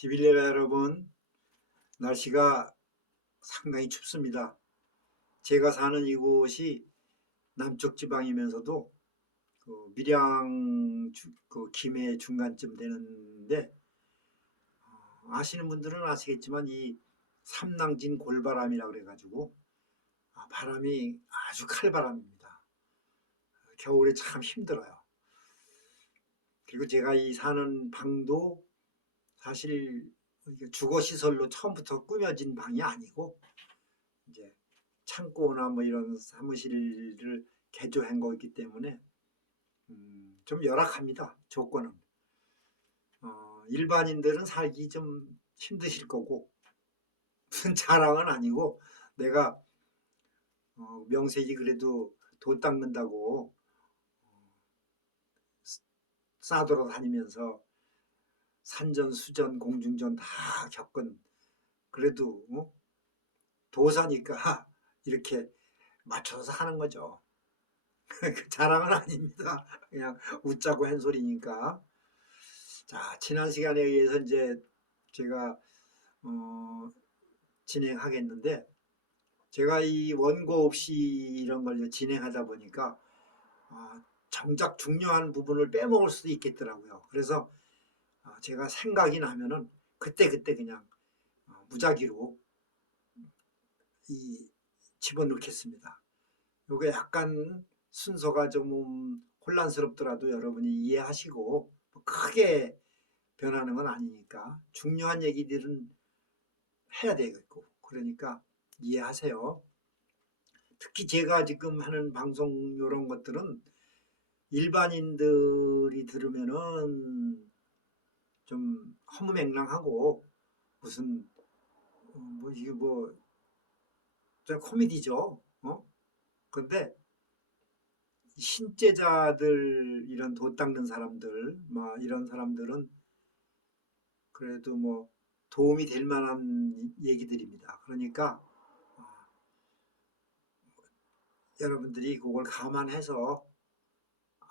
디빌레라 여러분, 날씨가 상당히 춥습니다. 제가 사는 이곳이 남쪽 지방이면서도 그 밀양 그 김해 중간쯤 되는데, 아시는 분들은 아시겠지만 이 삼낭진 골바람이라 그래가지고 바람이 아주 칼바람입니다. 겨울에 참 힘들어요. 그리고 제가 이 사는 방도 사실 주거 시설로 처음부터 꾸며진 방이 아니고 이제 창고나 뭐 이런 사무실을 개조한 거기 때문에 좀 열악합니다. 조건은. 일반인들은 살기 좀 힘드실 거고, 무슨 자랑은 아니고 내가 명색이 그래도 돈 닦는다고 싸돌아 다니면서 산전 수전 공중전 다 겪은, 그래도 도사니까 이렇게 맞춰서 하는 거죠. 그 자랑은 아닙니다. 그냥 웃자고 한 소리니까. 자, 지난 시간에 의해서 이제 제가 진행하겠는데, 제가 이 원고 없이 이런 걸 진행하다 보니까 정작 중요한 부분을 빼먹을 수도 있겠더라고요. 그래서 제가 생각이 나면은 그때그때 그냥 무작위로 이 집어넣겠습니다. 요게 약간 순서가 좀 혼란스럽더라도 여러분이 이해하시고, 크게 변하는 건 아니니까 중요한 얘기들은 해야 되겠고, 그러니까 이해하세요. 특히 제가 지금 하는 방송 이런 것들은 일반인들이 들으면은 좀 허무맹랑하고, 무슨 뭐 이게 뭐 코미디죠. 근데 신제자들, 이런 돈 닦는 사람들, 막 이런 사람들은 그래도 뭐 도움이 될 만한 얘기들입니다. 그러니까 여러분들이 그걸 감안해서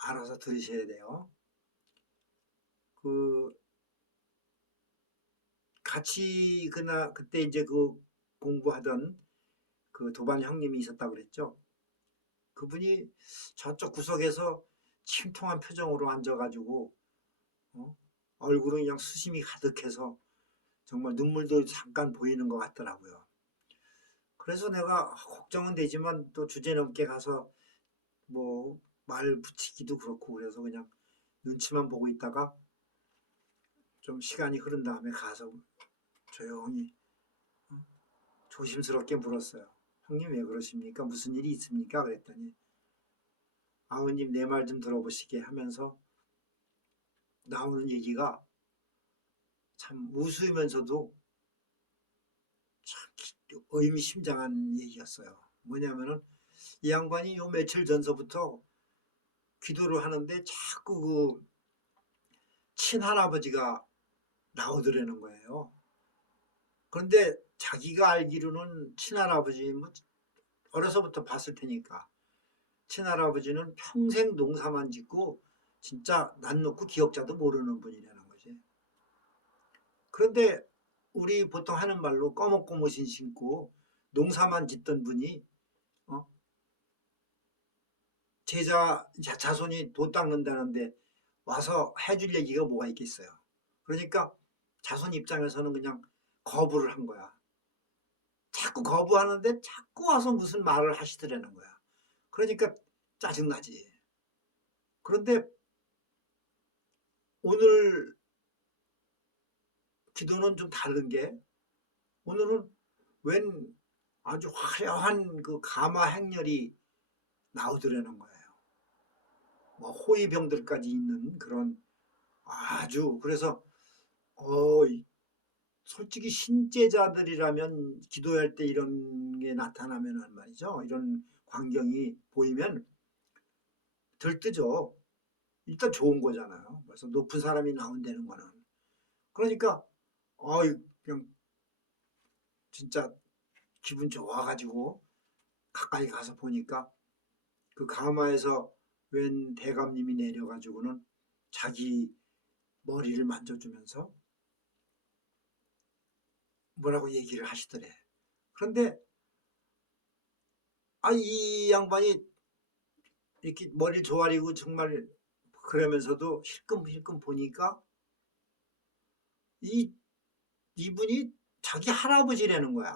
알아서 들으셔야 돼요. 그 같이 그때 이제 그 공부하던 그 도반 형님이 있었다고 그랬죠. 그분이 저쪽 구석에서 침통한 표정으로 앉아가지고 얼굴은 그냥 수심이 가득해서 정말 눈물도 잠깐 보이는 것 같더라고요. 그래서 내가 걱정은 되지만 또 주제넘게 가서 뭐 말 붙이기도 그렇고, 그래서 그냥 눈치만 보고 있다가 좀 시간이 흐른 다음에 가서 조용히 조심스럽게 물었어요. 형님 왜 그러십니까? 무슨 일이 있습니까? 그랬더니 아버님 내 말 좀 들어보시게 하면서 나오는 얘기가 참 우스우면서도 참 의미심장한 얘기였어요. 뭐냐면은 이 양반이 요 며칠 전서부터 기도를 하는데 자꾸 그 친할아버지가 나오더라는 거예요. 그런데 자기가 알기로는 친할아버지 뭐 어려서부터 봤을 테니까 친할아버지는 평생 농사만 짓고 진짜 난 놓고 기억자도 모르는 분이라는 거지. 그런데 우리 보통 하는 말로 꺼먹고무신 신고 농사만 짓던 분이 어? 자손이 돈 닦는다는데 와서 해줄 얘기가 뭐가 있겠어요. 그러니까 자손 입장에서는 그냥 거부를 한 거야. 자꾸 거부하는데 자꾸 와서 무슨 말을 하시더라는 거야. 그러니까 짜증나지. 그런데 오늘 기도는 좀 다른 게, 오늘은 웬 아주 화려한 그 가마 행렬이 나오더라는 거예요. 뭐 호위병들까지 있는 그런, 아주, 그래서 어 솔직히 신제자들이라면 기도할 때 이런 게 나타나면 말이죠, 이런 광경이 보이면 들뜨죠. 일단 좋은 거잖아요. 그래서 높은 사람이 나온다는 거는. 그러니까 그냥 진짜 기분 좋아가지고 가까이 가서 보니까 그 가마에서 웬 대감님이 내려가지고는 자기 머리를 만져주면서 뭐라고 얘기를 하시더래. 그런데 이 양반이 이렇게 머리를 조아리고 정말 그러면서도 힐끔힐끔 보니까 이 이분이 자기 할아버지라는 거야.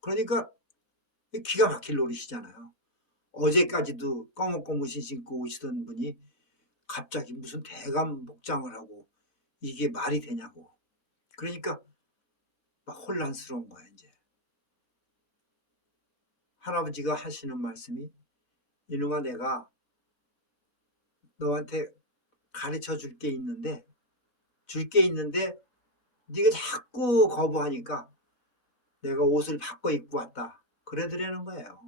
그러니까 기가 막힐 노릇이잖아요. 어제까지도 검은 옷 신고 오시던 분이 갑자기 무슨 대감 복장을 하고 이게 말이 되냐고. 그러니까 막 혼란스러운 거야 이제. 할아버지가 하시는 말씀이 이놈아 내가 너한테 가르쳐 줄 게 있는데 네가 자꾸 거부하니까 내가 옷을 바꿔 입고 왔다. 그래드리는 거예요.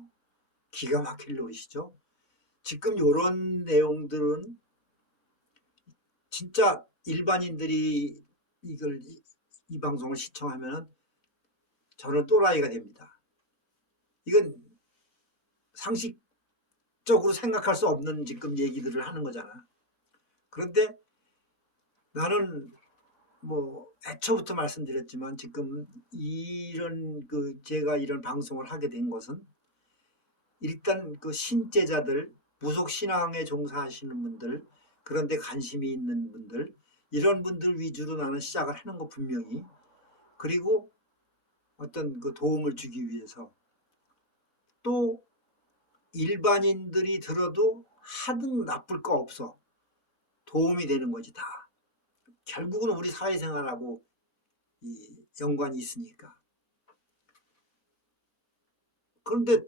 기가 막힐 노릇이죠. 지금 이런 내용들은 진짜 일반인들이 이 방송을 시청하면 저는 또라이가 됩니다. 이건 상식적으로 생각할 수 없는 지금 얘기들을 하는 거잖아. 그런데 나는 뭐 애초부터 말씀드렸지만 지금 제가 이런 방송을 하게 된 것은 일단 그 신제자들, 무속신앙에 종사하시는 분들, 그런데 관심이 있는 분들, 이런 분들 위주로 나는 시작을 하는 거 분명히. 그리고 어떤 그 도움을 주기 위해서 또 일반인들이 들어도 하등 나쁠 거 없어. 도움이 되는 거지 다. 결국은 우리 사회생활하고 연관이 있으니까. 그런데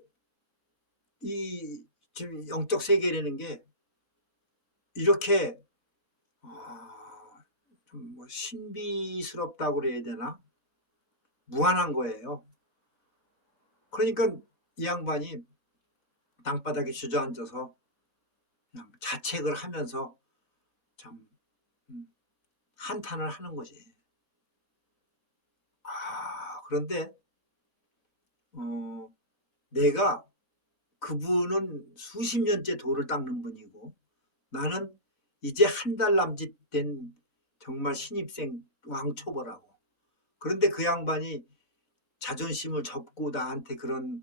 이 지금 영적 세계라는 게 이렇게 좀뭐 신비스럽다고 그래야 되나? 무한한 거예요. 그러니까 이 양반이 땅바닥에 주저앉아서 그냥 자책을 하면서 참 한탄을 하는 거지. 그런데 내가 그분은 수십 년째 돌을 닦는 분이고 나는 이제 한 달 남짓 된 정말 신입생 왕초보라고. 그런데 그 양반이 자존심을 접고 나한테 그런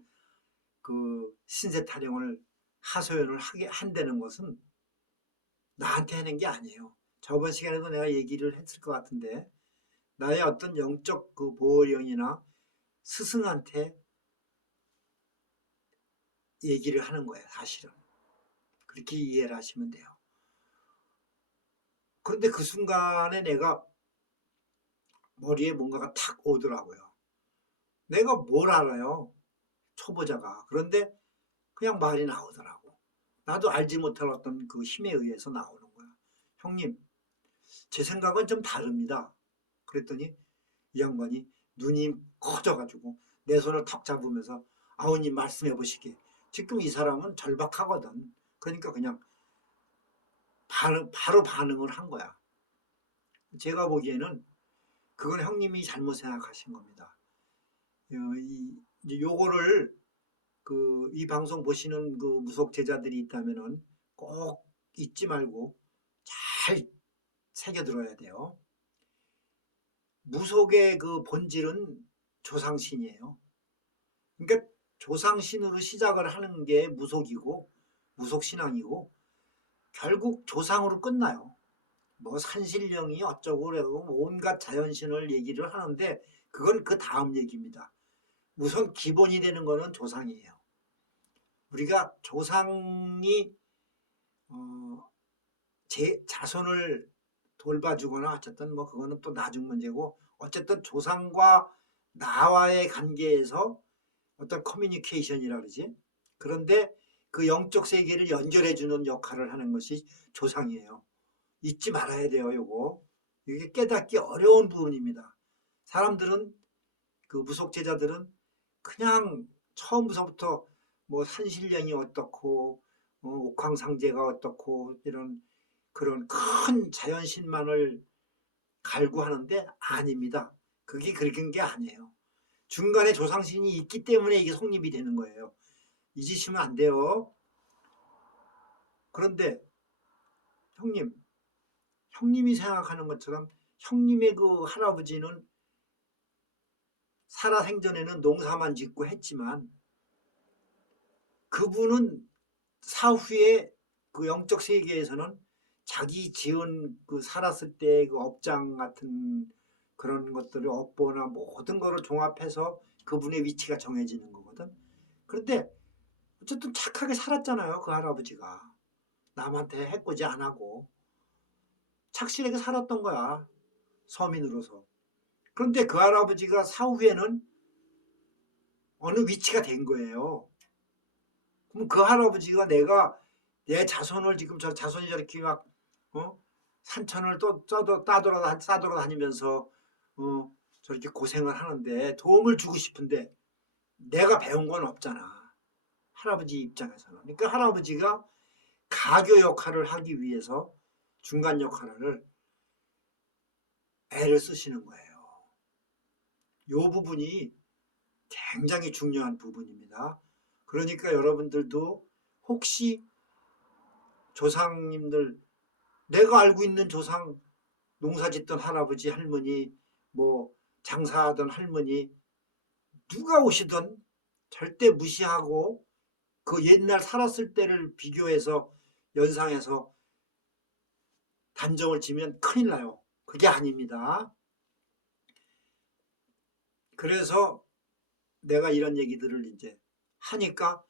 그 신세 타령을 하소연을 하게 한다는 것은 나한테 하는 게 아니에요. 저번 시간에도 내가 얘기를 했을 것 같은데 나의 어떤 영적 그 보호령이나 스승한테 얘기를 하는 거예요. 사실은. 그렇게 이해를 하시면 돼요. 그런데 그 순간에 내가 머리에 뭔가가 탁 오더라고요. 내가 뭘 알아요. 초보자가. 그런데 그냥 말이 나오더라고. 나도 알지 못할 어떤 그 힘에 의해서 나오는 거야. 형님, 제 생각은 좀 다릅니다. 그랬더니 이 양반이 눈이 커져가지고 내 손을 턱 잡으면서 아우님 말씀해 보시게. 지금 이 사람은 절박하거든. 그러니까 그냥 바로 반응을 한 거야. 제가 보기에는 그건 형님이 잘못 생각하신 겁니다. 요거를 이 방송 보시는 그 무속 제자들이 있다면은 꼭 잊지 말고 잘 새겨 들어야 돼요. 무속의 그 본질은 조상신이에요. 그러니까 조상신으로 시작을 하는 게 무속이고 무속신앙이고 결국 조상으로 끝나요. 뭐 산신령이 어쩌고 그러고 온갖 자연신을 얘기를 하는데 그건 그 다음 얘기입니다. 우선 기본이 되는 거는 조상이에요. 우리가 조상이 제 자손을 돌봐주거나 어쨌든 뭐 그거는 또 나중 문제고 어쨌든 조상과 나와의 관계에서 어떤 커뮤니케이션이라 그러지. 그런데 그 영적 세계를 연결해주는 역할을 하는 것이 조상이에요. 잊지 말아야 돼요, 요거. 이게 깨닫기 어려운 부분입니다. 사람들은 그 무속제자들은 그냥 처음부터 뭐 산신령이 어떻고 옥황상제가 어떻고 이런 그런 큰 자연신만을 갈구하는데 아닙니다. 그게 그런 게 아니에요. 중간에 조상신이 있기 때문에 이게 성립이 되는 거예요. 잊으시면 안 돼요. 그런데 형님이 생각하는 것처럼 형님의 그 할아버지는 살아생전에는 농사만 짓고 했지만 그분은 사후에 그 영적 세계에서는 자기 지은 그 살았을 때 그 업장 같은 그런 것들을 업보나 모든 거를 종합해서 그분의 위치가 정해지는 거거든. 그런데 어쨌든 착하게 살았잖아요. 그 할아버지가. 남한테 해코지 안 하고 착실하게 살았던 거야. 서민으로서. 그런데 그 할아버지가 사후에는 어느 위치가 된 거예요. 그럼 그 할아버지가 내가 내 자손을 지금 저 자손이 저렇게 막 산천을 또 싸돌아다니면서 저렇게 고생을 하는데 도움을 주고 싶은데 내가 배운 건 없잖아. 할아버지 입장에서는. 그러니까 할아버지가 가교 역할을 하기 위해서 중간 역할을 애를 쓰시는 거예요. 이 부분이 굉장히 중요한 부분입니다. 그러니까 여러분들도 혹시 조상님들, 내가 알고 있는 조상, 농사짓던 할아버지, 할머니, 뭐 장사하던 할머니, 누가 오시든 절대 무시하고 그 옛날 살았을 때를 비교해서 연상해서 단정을 지면 큰일 나요. 그게 아닙니다. 그래서 내가 이런 얘기들을 이제 하니까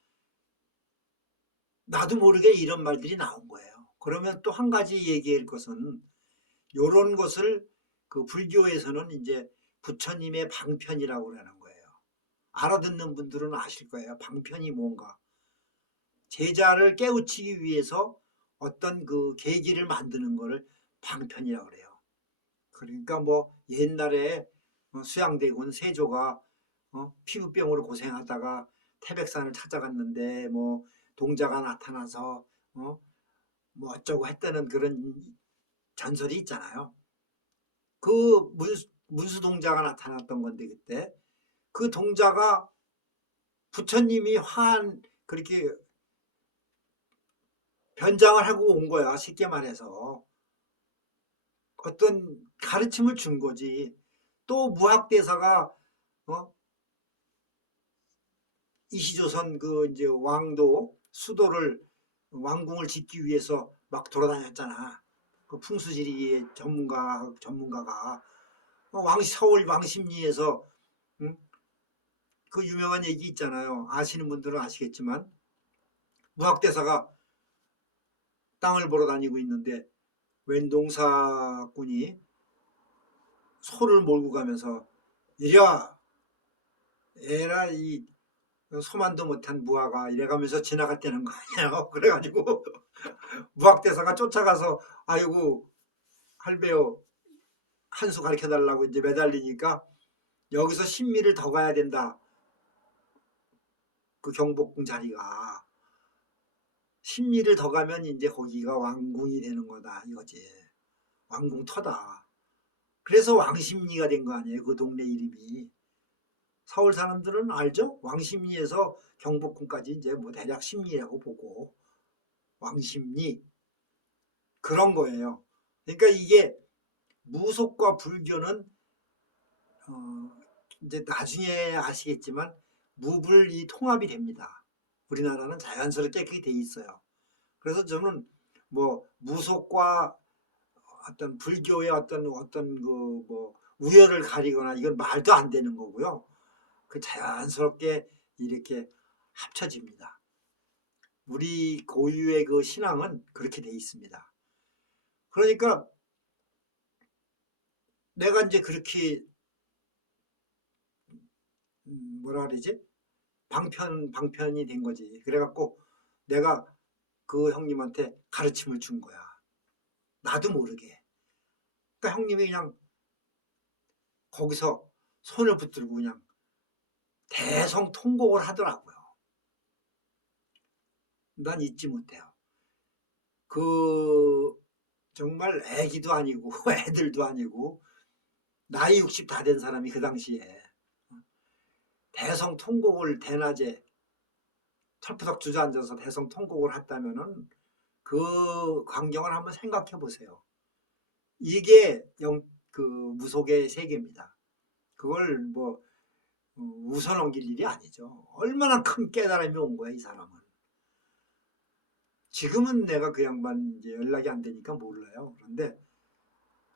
나도 모르게 이런 말들이 나온 거예요. 그러면 또 한 가지 얘기할 것은 이런 것을 그 불교에서는 이제 부처님의 방편이라고 하는 거예요. 알아듣는 분들은 아실 거예요. 방편이 뭔가. 제자를 깨우치기 위해서 어떤 그 계기를 만드는 거를 방편이라고 그래요. 그러니까 뭐 옛날에 수양대군 세조가 피부병으로 고생하다가 태백산을 찾아갔는데 뭐 동자가 나타나서 뭐 어쩌고 했다는 그런 전설이 있잖아요. 그 문수 동자가 나타났던 건데 그때 그 동자가 부처님이 화한 그렇게 변장을 하고 온 거야. 쉽게 말해서 어떤 가르침을 준 거지. 또 무학대사가 이시조선 그 이제 왕도 수도를 왕궁을 짓기 위해서 막 돌아다녔잖아. 그 풍수지리의 전문가가 서울 왕십리에서 응? 그 유명한 얘기 있잖아요. 아시는 분들은 아시겠지만 무학대사가 땅을 보러 다니고 있는데 웬 농사꾼이 소를 몰고 가면서 이랴 에라 이 소만도 못한 무화가 이래가면서 지나갔다는 거 아니에요. 그래가지고 무학대사가 쫓아가서 아이고 할배요 한 수 가르쳐달라고 이제 매달리니까 여기서 신미를 더 가야 된다. 그 경복궁 자리가 신미를 더 가면 이제 거기가 왕궁이 되는 거다 이거지. 왕궁터다. 그래서 왕십리가 된 거 아니에요. 그 동네 이름이. 서울 사람들은 알죠? 왕십리에서 경복궁까지 이제 뭐 대략 십리라고 보고 왕십리 그런 거예요. 그러니까 이게 무속과 불교는 이제 나중에 아시겠지만 무불이 통합이 됩니다. 우리나라는 자연스럽게 그렇게 돼 있어요. 그래서 저는 뭐 무속과 어떤 불교의 어떤 그 뭐 우열을 가리거나 이건 말도 안 되는 거고요. 그 자연스럽게 이렇게 합쳐집니다. 우리 고유의 그 신앙은 그렇게 돼 있습니다. 그러니까 내가 이제 그렇게 뭐라 그러지? 방편이 된 거지. 그래갖고 내가 그 형님한테 가르침을 준 거야. 나도 모르게. 그러니까 형님이 그냥 거기서 손을 붙들고 그냥 대성통곡을 하더라고요. 난 잊지 못해요. 그 정말 애기도 아니고 애들도 아니고 나이 60 다 된 사람이 그 당시에 대성통곡을 대낮에 털푸덕 주저앉아서 대성통곡을 했다면은 그 광경을 한번 생각해 보세요. 이게 그 무속의 세계입니다. 그걸 뭐 웃어 넘길 일이 아니죠. 얼마나 큰 깨달음이 온 거야, 이 사람은. 지금은 내가 그 양반 이제 연락이 안 되니까 몰라요. 그런데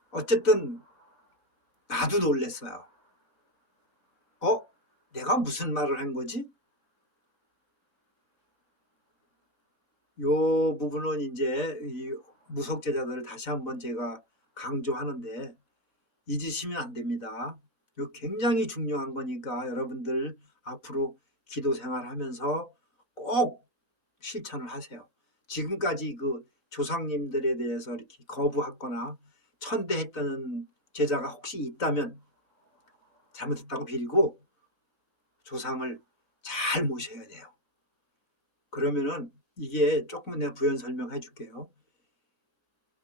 어쨌든 나도 놀랬어요. 내가 무슨 말을 한 거지? 요 부분은 이제 이 무속제자들을 다시 한번 제가 강조하는데 잊으시면 안 됩니다. 이거 굉장히 중요한 거니까 여러분들 앞으로 기도 생활하면서 꼭 실천을 하세요. 지금까지 그 조상님들에 대해서 이렇게 거부했거나 천대했던 제자가 혹시 있다면 잘못했다고 빌고 조상을 잘 모셔야 돼요. 그러면은 이게 조금 내가 부연 설명해 줄게요.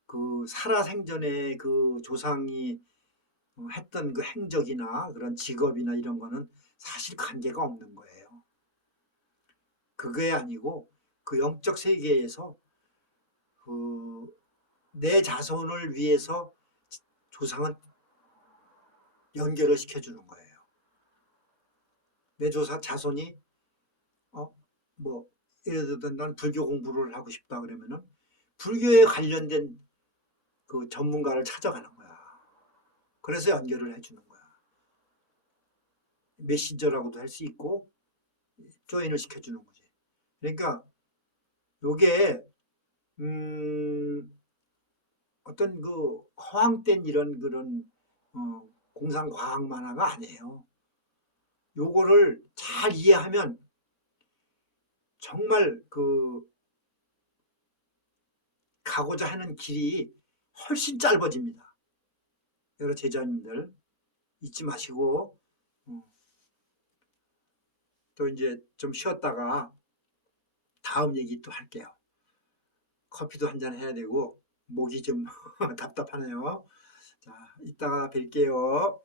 그 살아생전에 그 조상이 했던 그 행적이나 그런 직업이나 이런 거는 사실 관계가 없는 거예요. 그게 아니고 그 영적 세계에서 그 내 자손을 위해서 조상은 연결을 시켜주는 거예요. 내 자손이 뭐 예를 들어 난 불교 공부를 하고 싶다 그러면은 불교에 관련된 그 전문가를 찾아가는 거야. 그래서 연결을 해주는 거야. 메신저라고도 할 수 있고 조인을 시켜주는 거지. 그러니까 요게 어떤 그 허황된 이런 그런 공상과학 만화가 아니에요. 요거를 잘 이해하면 정말 그 가고자 하는 길이 훨씬 짧아집니다. 여러 제자님들 잊지 마시고 또 이제 좀 쉬었다가 다음 얘기 또 할게요. 커피도 한잔 해야 되고 목이 좀 답답하네요. 자, 이따가 뵐게요.